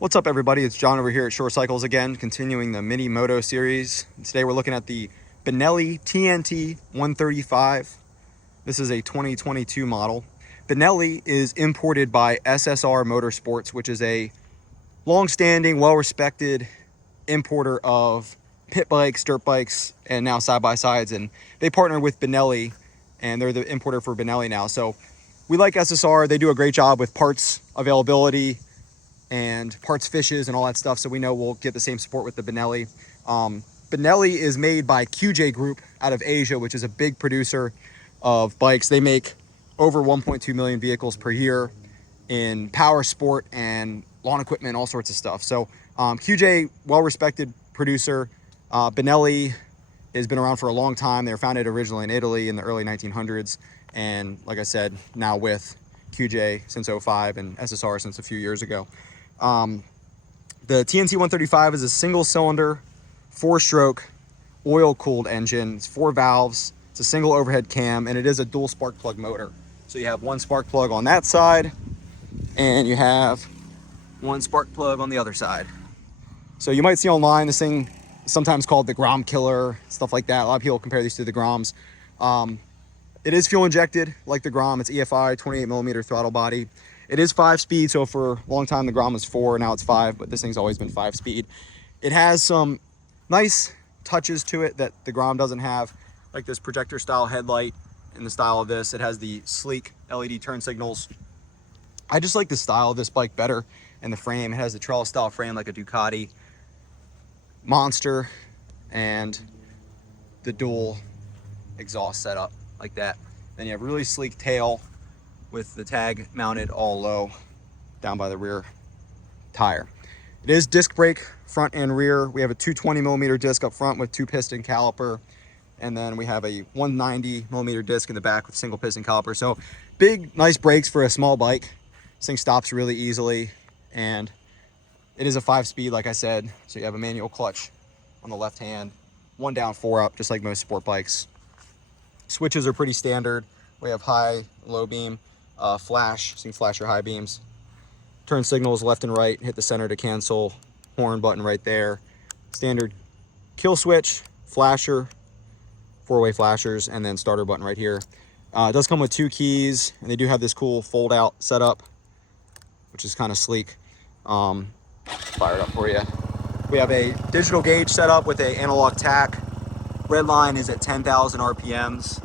What's up, everybody? It's John over here at Shore Cycles again, continuing the mini-moto series. Today we're looking at the Benelli TNT-135. This is a 2022 model. Benelli is imported by SSR Motorsports, which is a long-standing, well-respected importer of pit bikes, dirt bikes, and now side-by-sides. And they partner with Benelli, and they're the importer for Benelli now. So we like SSR. They do a great job with parts availability and parts fishes and all that stuff, so we know we'll get the same support with the Benelli. Benelli is made by QJ Group out of Asia, which is a big producer of bikes. They make over 1.2 million vehicles per year in power sport and lawn equipment, all sorts of stuff. So QJ, well-respected producer. Benelli has been around for a long time. They were founded originally in Italy in the early 1900s, and like I said, now with QJ since '05 and SSR since a few years ago. The TNT-135 is a single-cylinder, 4-stroke, oil-cooled engine. It's 4 valves. It's a single overhead cam, and it is a dual spark plug motor. So you have one spark plug on that side, and you have one spark plug on the other side. So you might see online this thing is sometimes called the Grom Killer, stuff like that. A lot of people compare these to the Groms. It is fuel injected like the Grom. It's EFI, 28mm throttle body. It is 5-speed, so for a long time the Grom was 4, now it's 5, but this thing's always been 5-speed. It has some nice touches to it that the Grom doesn't have, like this projector style headlight in the style of this. It has the sleek LED turn signals. I just like the style of this bike better, and the frame. It has the trellis style frame like a Ducati Monster, and the dual exhaust setup like that. Then you have a really sleek tail with the tag mounted all low down by the rear tire. It is disc brake front and rear. We have a 220mm disc up front with 2-piston caliper, and then we have a 190mm disc in the back with single piston caliper. So big, nice brakes for a small bike. This thing stops really easily, and it is a 5-speed, like I said. So you have a manual clutch on the left hand, 1 down, 4 up, just like most sport bikes. Switches are pretty standard. We have high, low beam, flash, so you can flash your high beams. Turn signals left and right, hit the center to cancel, horn button right there. Standard kill switch, flasher, 4-way flashers, and then starter button right here. It does come with 2 keys, and they do have this cool fold out setup, which is kind of sleek. Fire it up for you. We have a digital gauge setup with an analog tack. Red line is at 10,000 RPMs.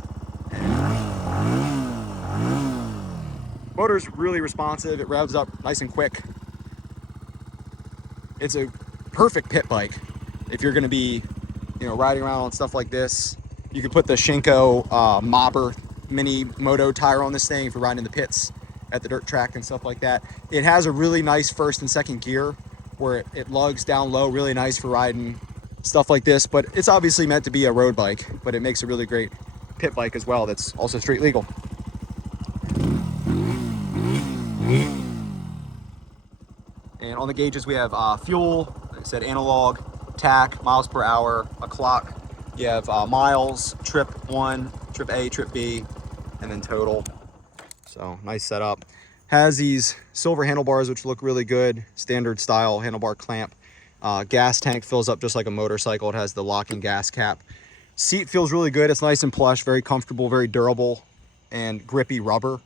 Motor's really responsive. It revs up nice and quick. It's a perfect pit bike if you're going to be, riding around on stuff like this. You could put the Shinko Mobber mini-moto tire on this thing if you're riding in the pits at the dirt track and stuff like that. It has a really nice first and second gear where it lugs down low, really nice for riding stuff like this. But it's obviously meant to be a road bike, but it makes a really great pit bike as well that's also street legal. And on the gauges we have fuel, like I said, analog, tack, miles per hour, a clock. You have miles, trip 1, trip A, trip B, and then total. So nice setup. Has these silver handlebars which look really good, standard style handlebar clamp. Gas tank fills up just like a motorcycle. It has the locking gas cap. Seat feels really good. It's nice and plush, very comfortable, very durable, and grippy rubber.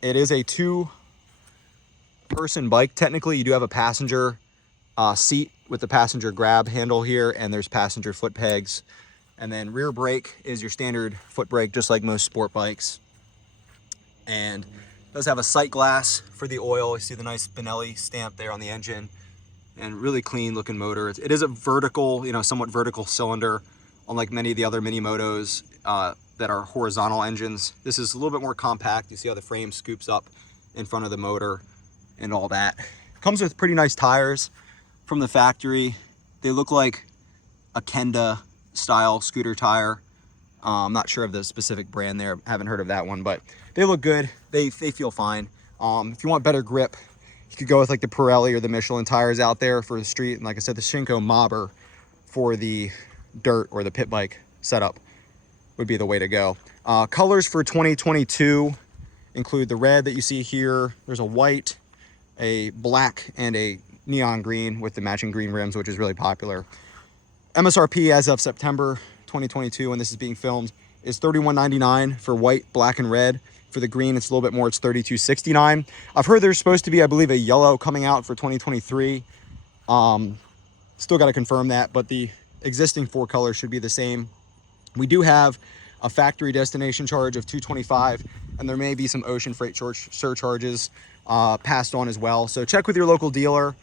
It is a 2-person bike. Technically, you do have a passenger seat with the passenger grab handle here, and there's passenger foot pegs. And then rear brake is your standard foot brake, just like most sport bikes. And it does have a sight glass for the oil. You see the nice Benelli stamp there on the engine, and really clean looking motor. It is a vertical, somewhat vertical cylinder, unlike many of the other mini motos that are horizontal engines. This is a little bit more compact. You see how the frame scoops up in front of the motor and all that. Comes with pretty nice tires from the factory. They look like a Kenda style scooter tire. I'm not sure of the specific brand there. Haven't heard of that one, but they look good. They feel fine. If you want better grip, you could go with like the Pirelli or the Michelin tires out there for the street. And like I said, the Shinko Mobber for the dirt or the pit bike setup would be the way to go. Colors for 2022 include the red that you see here. There's a white, a black, and a neon green with the matching green rims, which is really popular. MSRP as of September 2022, when this is being filmed, is $31.99 for white, black, and red. For the green, it's a little bit more, it's $32.69. I've heard there's supposed to be, I believe, a yellow coming out for 2023. Still got to confirm that, but the existing 4 colors should be the same. We do have a factory destination charge of $225, and there may be some ocean freight surcharges passed on as well. So check with your local dealer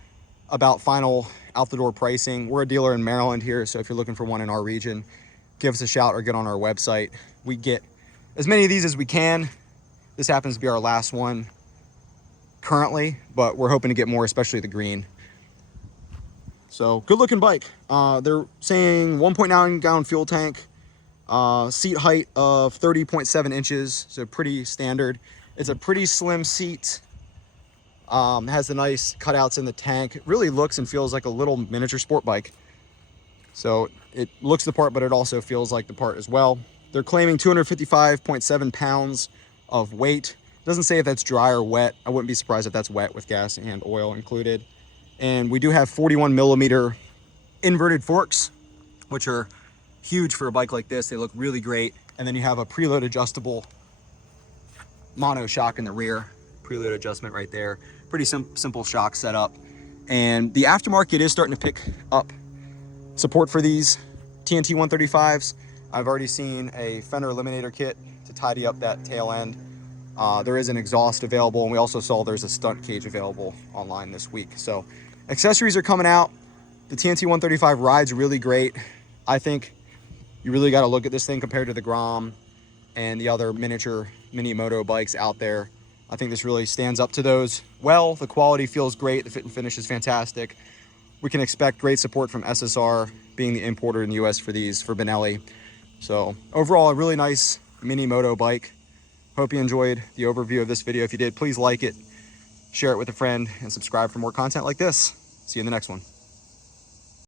about final out the door pricing. We're a dealer in Maryland here, so if you're looking for one in our region, give us a shout or get on our website. We get as many of these as we can. This happens to be our last one currently, but we're hoping to get more, especially the green. So good looking bike. They're saying 1.9 gallon fuel tank, seat height of 30.7 inches, so pretty standard. It's a pretty slim seat. Has the nice cutouts in the tank. It really looks and feels like a little miniature sport bike. So it looks the part, but it also feels like the part as well. They're claiming 255.7 pounds of weight. Doesn't say if that's dry or wet. I wouldn't be surprised if that's wet with gas and oil included. And we do have 41 millimeter inverted forks, which are huge for a bike like this. They look really great. And then you have a preload adjustable mono shock in the rear. Preload adjustment right there. Pretty simple shock setup. And the aftermarket is starting to pick up support for these TNT-135s. I've already seen a fender eliminator kit to tidy up that tail end. There is an exhaust available, and we also saw there's a stunt cage available online this week. So accessories are coming out. The TNT-135 rides really great. I think you really got to look at this thing compared to the Grom and the other miniature mini-moto bikes out there. I think this really stands up to those well. The quality feels great. The fit and finish is fantastic. We can expect great support from SSR, being the importer in the US for these, for Benelli. So overall, a really nice mini-moto bike. Hope you enjoyed the overview of this video. If you did, please like it, share it with a friend, and subscribe for more content like this. See you in the next one.